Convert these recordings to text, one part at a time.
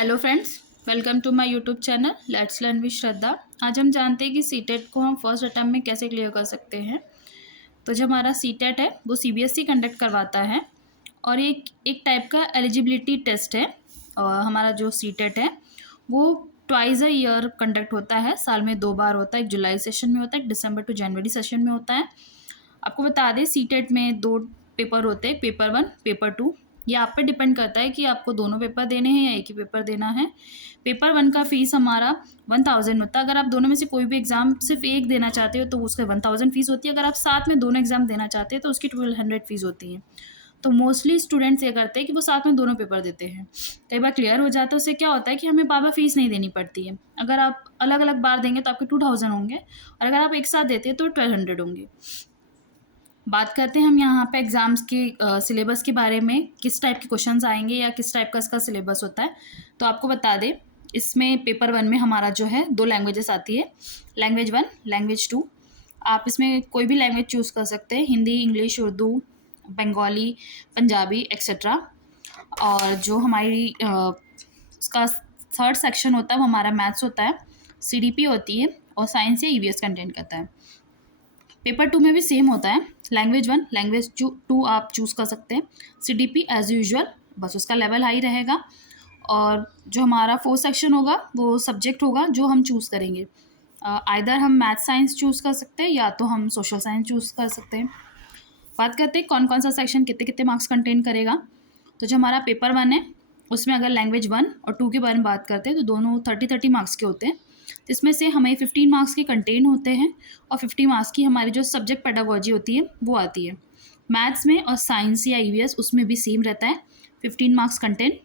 Hello friends, welcome to my YouTube channel let's learn with Shraddha. आज हम जानते हैं कि सीटेट को हम फर्स्ट अटेम्प्ट में कैसे क्लियर कर सकते हैं। तो जो हमारा सीटेट है वो सीबीएसई कंडक्ट करवाता है और एक टाइप का एलिजिबिलिटी टेस्ट है। और हमारा जो सीटेट है वो ट्वाइस अ ईयर कंडक्ट होता है, साल में 2 बार होता है। एक जुलाई सेशन में होता है, एक दिसंबर टू जनवरी सेशन में होता है। आपको बता दें सीटेट में 2 पेपर होते हैं, पेपर 1 पेपर 2। ये आप पे डिपेंड करता है कि आपको दोनों पेपर देने हैं या एक ही पेपर देना है। पेपर 1 का फीस हमारा 1000 होता है। अगर आप दोनों में से कोई भी एग्ज़ाम सिर्फ एक देना चाहते हो तो उसका 1000 फीस होती है। अगर आप साथ में दोनों एग्ज़ाम देना चाहते हैं तो उसकी 1200 फीस होती है। तो मोस्टली स्टूडेंट्स ये करते हैं कि वो साथ में दोनों पेपर देते हैं। कई बार क्लियर हो जाता है, उससे क्या होता है कि हमें बार बार फीस नहीं देनी पड़ती है। अगर आप अलग अलग बार देंगे तो आपके 2000 होंगे और अगर आप एक साथ देते हैं तो 1200 होंगे। बात करते हैं हम यहाँ पे एग्ज़ाम्स के सिलेबस के बारे में, किस टाइप के क्वेश्चंस आएंगे या किस टाइप का इसका सिलेबस होता है। तो आपको बता दें, इसमें पेपर 1 में हमारा जो है 2 लैंग्वेजेस आती है, लैंग्वेज 1 लैंग्वेज 2। आप इसमें कोई भी लैंग्वेज चूज़ कर सकते हैं, हिंदी, इंग्लिश, उर्दू, बंगाली, पंजाबी एक्सेट्रा। और जो हमारी उसका थर्ड सेक्शन होता है वो हमारा मैथ्स होता है, सीडीपी होती है और साइंस या ईवीएस कंटेंट करता है। पेपर 2 में भी सेम होता है, लैंग्वेज 1 लैंग्वेज 2 आप चूज़ कर सकते हैं। सीडीपी एज यूजुअल, बस उसका लेवल हाई रहेगा। और जो हमारा फोर्थ सेक्शन होगा वो सब्जेक्ट होगा जो हम चूज़ करेंगे। आइदर हम मैथ साइंस चूज़ कर सकते हैं या तो हम सोशल साइंस चूज़ कर सकते हैं। बात करते हैं कौन कौन सा सेक्शन कितने कितने मार्क्स कंटेन करेगा। तो जो हमारा पेपर 1 है उसमें अगर लैंग्वेज 1 और 2 के बारे में बात करते हैं तो दोनों 30 मार्क्स के होते हैं। तो इसमें से हमें 15 मार्क्स के कंटेन होते हैं और 50 मार्क्स की हमारी जो सब्जेक्ट पेडागोजी होती है वो आती है। मैथ्स में और साइंस या ईवीएस उसमें भी सेम रहता है, 15 मार्क्स कंटेन,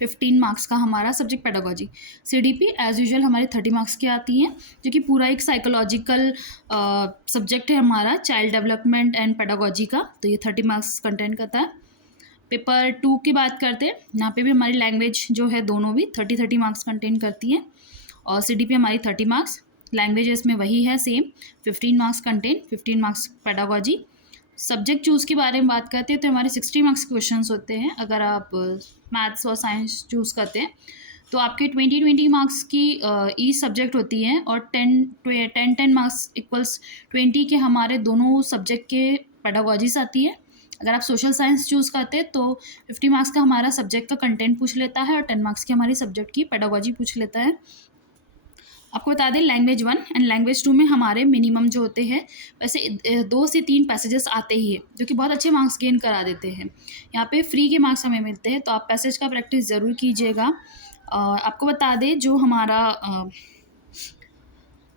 15 मार्क्स का हमारा subject pedagogy. CDP as usual हमारी 30 मार्क्स की आती हैं, जो कि पूरा एक साइकोलॉजिकल सब्जेक्ट है हमारा, चाइल्ड डेवलपमेंट एंड पेडागोजी का। तो ये 30 मार्क्स कंटेन करता है। पेपर 2 की बात करते हैं, यहाँ पे भी हमारी लैंग्वेज जो है दोनों भी 30 मार्क्स कंटेन करती है और सीडीपी हमारी 30 मार्क्स। लैंग्वेजेस में वही है same, 15 marks contain, 15 marks pedagogy. Subject choose के बारे में बात करते हैं तो हमारे 60 मार्क्स के क्वेश्चंस होते हैं। अगर आप मैथ्स और साइंस चूज़ करते हैं तो आपके 20 मार्क्स की ईच सब्जेक्ट होती है और 10 मार्क्स इक्वल्स 20 के हमारे दोनों सब्जेक्ट के पेडागोजीज आती है। अगर आप सोशल साइंस चूज़ करते हैं तो 50 मार्क्स का हमारा सब्जेक्ट का कंटेंट पूछ लेता है और 10 मार्क्स की हमारी सब्जेक्ट की पेडागोजी पूछ लेता है। आपको बता दें लैंग्वेज 1 एंड लैंग्वेज 2 में हमारे मिनिमम जो होते हैं वैसे 2 से 3 पैसेजेस आते ही है, जो कि बहुत अच्छे मार्क्स गेन करा देते हैं। यहाँ पे फ्री के मार्क्स हमें मिलते हैं, तो आप पैसेज का प्रैक्टिस ज़रूर कीजिएगा। आपको बता दें जो हमारा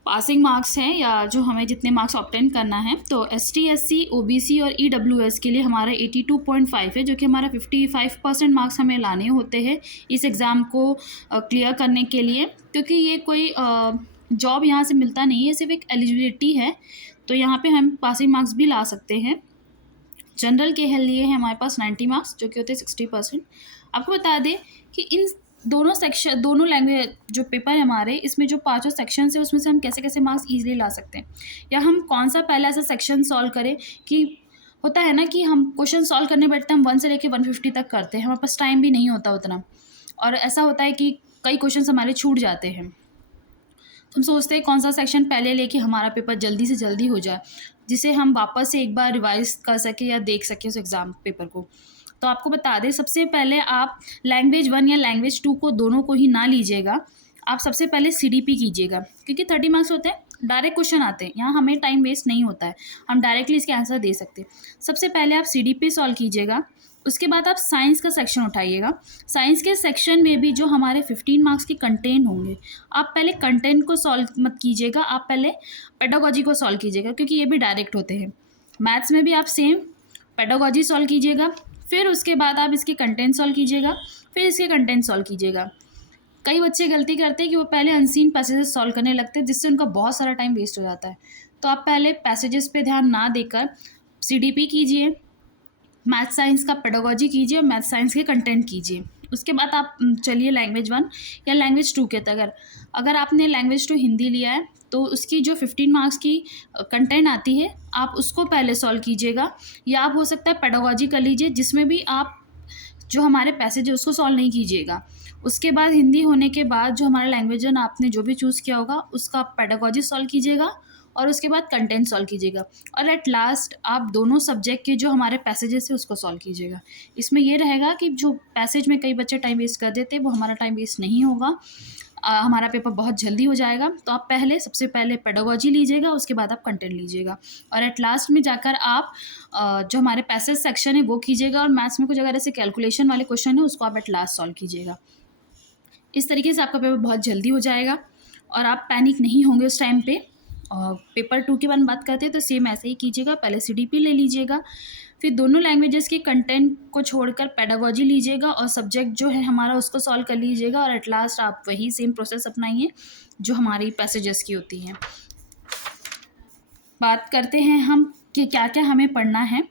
पासिंग मार्क्स हैं या जो हमें जितने मार्क्स ऑब्टेन करना है, तो ST SC OBC और EWS के लिए हमारा 82.5 है, जो कि हमारा 55% मार्क्स हमें लाने होते हैं इस एग्ज़ाम को क्लियर करने के लिए। क्योंकि ये कोई जॉब यहाँ से मिलता नहीं है, सिर्फ एक एलिजिबिलिटी है, तो यहाँ पे हम पासिंग मार्क्स भी ला सकते हैं। जनरल के लिए है हमारे पास 90 मार्क्स, जो कि होते हैं 60%। आपको बता दें कि इन दोनों लैंग्वेज जो पेपर है हमारे, इसमें जो 5 सेक्शन है उसमें से हम कैसे कैसे मार्क्स ईजिली ला सकते हैं, या हम कौन सा पहला ऐसा सेक्शन सॉल्व करें। कि होता है ना कि हम क्वेश्चन सॉल्व करने बैठते हैं, हम 1 से लेकर 150 तक करते हैं, हमारे पास टाइम भी नहीं होता उतना, और ऐसा होता है कि कई क्वेश्चन हमारे छूट जाते हैं। तो हम सोचते हैं कौन सा सेक्शन पहले लेके हमारा पेपर जल्दी से जल्दी हो जाए, जिसे हम वापस से एक बार रिवाइज कर सकें या देख सकें उस एग्ज़ाम पेपर को। तो आपको बता दें, सबसे पहले आप लैंग्वेज 1 या लैंग्वेज 2 को दोनों को ही ना लीजिएगा, आप सबसे पहले सीडीपी कीजिएगा, क्योंकि 30 मार्क्स होते हैं, डायरेक्ट क्वेश्चन आते हैं, यहाँ हमें टाइम वेस्ट नहीं होता है, हम डायरेक्टली इसके आंसर दे सकते हैं। सबसे पहले आप सीडीपी सॉल्व कीजिएगा, उसके बाद आप साइंस का सेक्शन उठाइएगा। साइंस के सेक्शन में भी जो हमारे 15 मार्क्स के कंटेंट होंगे, आप पहले कंटेंट को सॉल्व मत कीजिएगा, आप पहले पेडागोजी को सॉल्व कीजिएगा, क्योंकि ये भी डायरेक्ट होते हैं। मैथ्स में भी आप सेम पेडागोजी सॉल्व कीजिएगा, फिर उसके बाद आप इसके कंटेंट सॉल्व कीजिएगा, फिर इसके कंटेंट सॉल्व कीजिएगा। कई बच्चे गलती करते हैं कि वो पहले अनसीन पैसेजेस सॉल्व करने लगते हैं, जिससे उनका बहुत सारा टाइम वेस्ट हो जाता है। तो आप पहले पैसेजेस पे ध्यान ना देकर सीडीपी कीजिए, मैथ साइंस का पेडागोजी कीजिए और मैथ साइंस के कंटेंट कीजिए। उसके बाद आप चलिए लैंग्वेज 1 या लैंग्वेज 2 के तक। अगर आपने लैंग्वेज 2 हिंदी लिया है तो उसकी जो 15 मार्क्स की कंटेंट आती है, आप उसको पहले सॉल्व कीजिएगा, या आप हो सकता है पेडागोजी कर लीजिए, जिसमें भी आप जो हमारे पैसेज है उसको सॉल्व नहीं कीजिएगा। उसके बाद हिंदी होने के बाद जो हमारा लैंग्वेज आपने जो भी चूज़ किया होगा उसका पेडागोजी सॉल्व कीजिएगा और उसके बाद कंटेंट सॉल्व कीजिएगा और एट लास्ट आप दोनों सब्जेक्ट के जो हमारे पैसेजेस है उसको सॉल्व कीजिएगा। इसमें ये रहेगा कि जो पैसेज में कई बच्चे टाइम वेस्ट कर देते हैं वो हमारा टाइम वेस्ट नहीं होगा, हमारा पेपर बहुत जल्दी हो जाएगा। तो आप सबसे पहले पेडागोजी लीजिएगा, उसके बाद आप कंटेंट लीजिएगा और एट लास्ट में जाकर आप जो हमारे पैसेज सेक्शन है वो कीजिएगा और मैथ्स में कुछ अगर ऐसे कैलकुलेशन वाले क्वेश्चन है उसको आप एट लास्ट सॉल्व कीजिएगा। इस तरीके से आपका पेपर बहुत जल्दी हो जाएगा और आप पैनिक नहीं होंगे उस टाइम पे। और पेपर 2 के बारे में बात करते हैं तो सेम ऐसे ही कीजिएगा, पहले CDP ले लीजिएगा, फिर दोनों लैंग्वेजेस के कंटेंट को छोड़कर पेडागोजी लीजिएगा और सब्जेक्ट जो है हमारा उसको सॉल्व कर लीजिएगा और एट लास्ट आप वही सेम प्रोसेस अपनाइए जो हमारी पैसेजेस की होती हैं। बात करते हैं हम कि क्या क्या हमें पढ़ना है।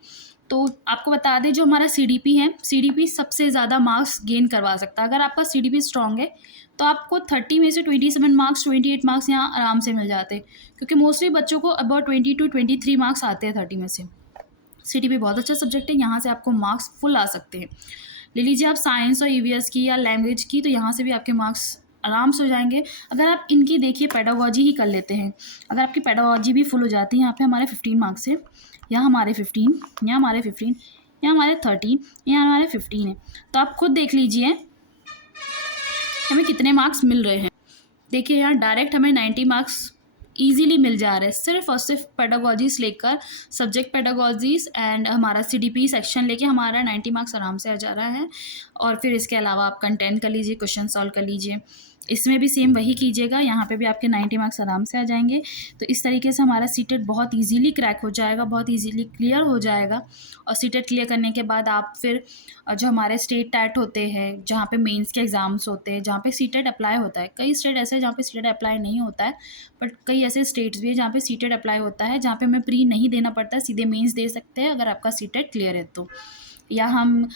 तो आपको बता दें जो हमारा CDP है, CDP सबसे ज़्यादा मार्क्स गेन करवा सकता है। अगर आपका CDP स्ट्रॉन्ग है तो आपको 30 में से 27 मार्क्स 28 मार्क्स यहाँ आराम से मिल जाते हैं, क्योंकि मोस्टली बच्चों को अबाउट 20 to 23 मार्क्स आते हैं 30 में से। CDP बहुत अच्छा सब्जेक्ट है, यहाँ से आपको मार्क्स फुल आ सकते हैं। ले लीजिए आप साइंस और EVS की या लैंग्वेज की, तो यहाँ से भी आपके मार्क्स आराम से हो जाएंगे। अगर आप इनकी देखिए पेडागोजी ही कर लेते हैं, अगर आपकी पेडागोजी भी फुल हो जाती है, यहाँ पे हमारे 15 मार्क्स है, यहाँ हमारे 15, यहाँ हमारे 15, यहाँ हमारे 13, यहाँ हमारे 15 है। तो आप खुद देख लीजिए हमें कितने मार्क्स मिल रहे हैं। देखिए यहाँ डायरेक्ट हमें 90 मार्क्स ईजीली मिल जा रहे हैं, सिर्फ और सिर्फ पेडागोजीज लेकर, सब्जेक्ट पेडागोजीज एंड हमारा CDP सेक्शन लेके हमारा 90 मार्क्स आराम से आ जा रहा है। और फिर इसके अलावा आप कंटेंट कर लीजिए, क्वेश्चन सॉल्व कर लीजिए, इसमें भी सेम वही कीजिएगा, यहाँ पे भी आपके 90 मार्क्स आराम से आ जाएंगे। तो इस तरीके से हमारा CTET बहुत इजीली क्रैक हो जाएगा, बहुत इजीली क्लियर हो जाएगा। और CTET क्लियर करने के बाद आप फिर जो हमारे स्टेट टैट होते हैं, जहाँ पे मेंस के एग्ज़ाम्स होते हैं, जहाँ पे CTET अप्लाई होता है, कई स्टेट ऐसे हैं जहाँ पे CTET अप्लाई नहीं होता है, बट कई ऐसे स्टेट्स भी हैं जहाँ पे CTET अप्लाई होता है, जहाँ पे हमें प्री नहीं देना पड़ता है, सीधे मेंस दे सकते हैं अगर आपका CTET क्लियर है तो। या हम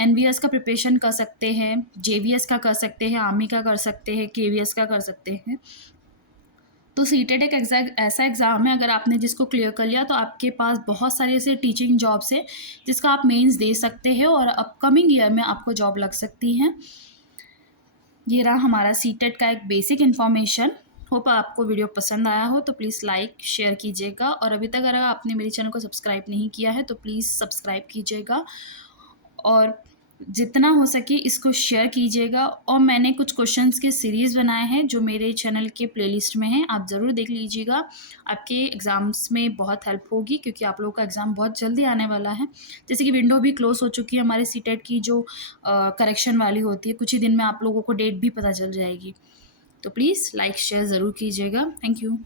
NVS का प्रिपरेशन कर सकते हैं, JVS का कर सकते हैं, आर्मी का कर सकते हैं, KVS का कर सकते हैं। तो CTET एक ऐसा एग्ज़ाम है, अगर आपने जिसको क्लियर कर लिया तो आपके पास बहुत सारे ऐसे टीचिंग जॉब्स है जिसका आप मेंस दे सकते हैं और अपकमिंग ईयर में आपको जॉब लग सकती है। ये रहा हमारा CTET का एक बेसिक इन्फॉर्मेशन। होप आपको वीडियो पसंद आया हो तो प्लीज़ लाइक शेयर कीजिएगा और अभी तक अगर आपने मेरे चैनल को सब्सक्राइब नहीं किया है तो प्लीज़ सब्सक्राइब कीजिएगा और जितना हो सके इसको शेयर कीजिएगा। और मैंने कुछ क्वेश्चंस के सीरीज़ बनाए हैं जो मेरे चैनल के प्लेलिस्ट में हैं, आप ज़रूर देख लीजिएगा, आपके एग्ज़ाम्स में बहुत हेल्प होगी, क्योंकि आप लोगों का एग्ज़ाम बहुत जल्दी आने वाला है। जैसे कि विंडो भी क्लोज हो चुकी है हमारे CTET की, जो करेक्शन वाली होती है, कुछ ही दिन में आप लोगों को डेट भी पता चल जाएगी। तो प्लीज़ लाइक शेयर ज़रूर कीजिएगा। Thank you.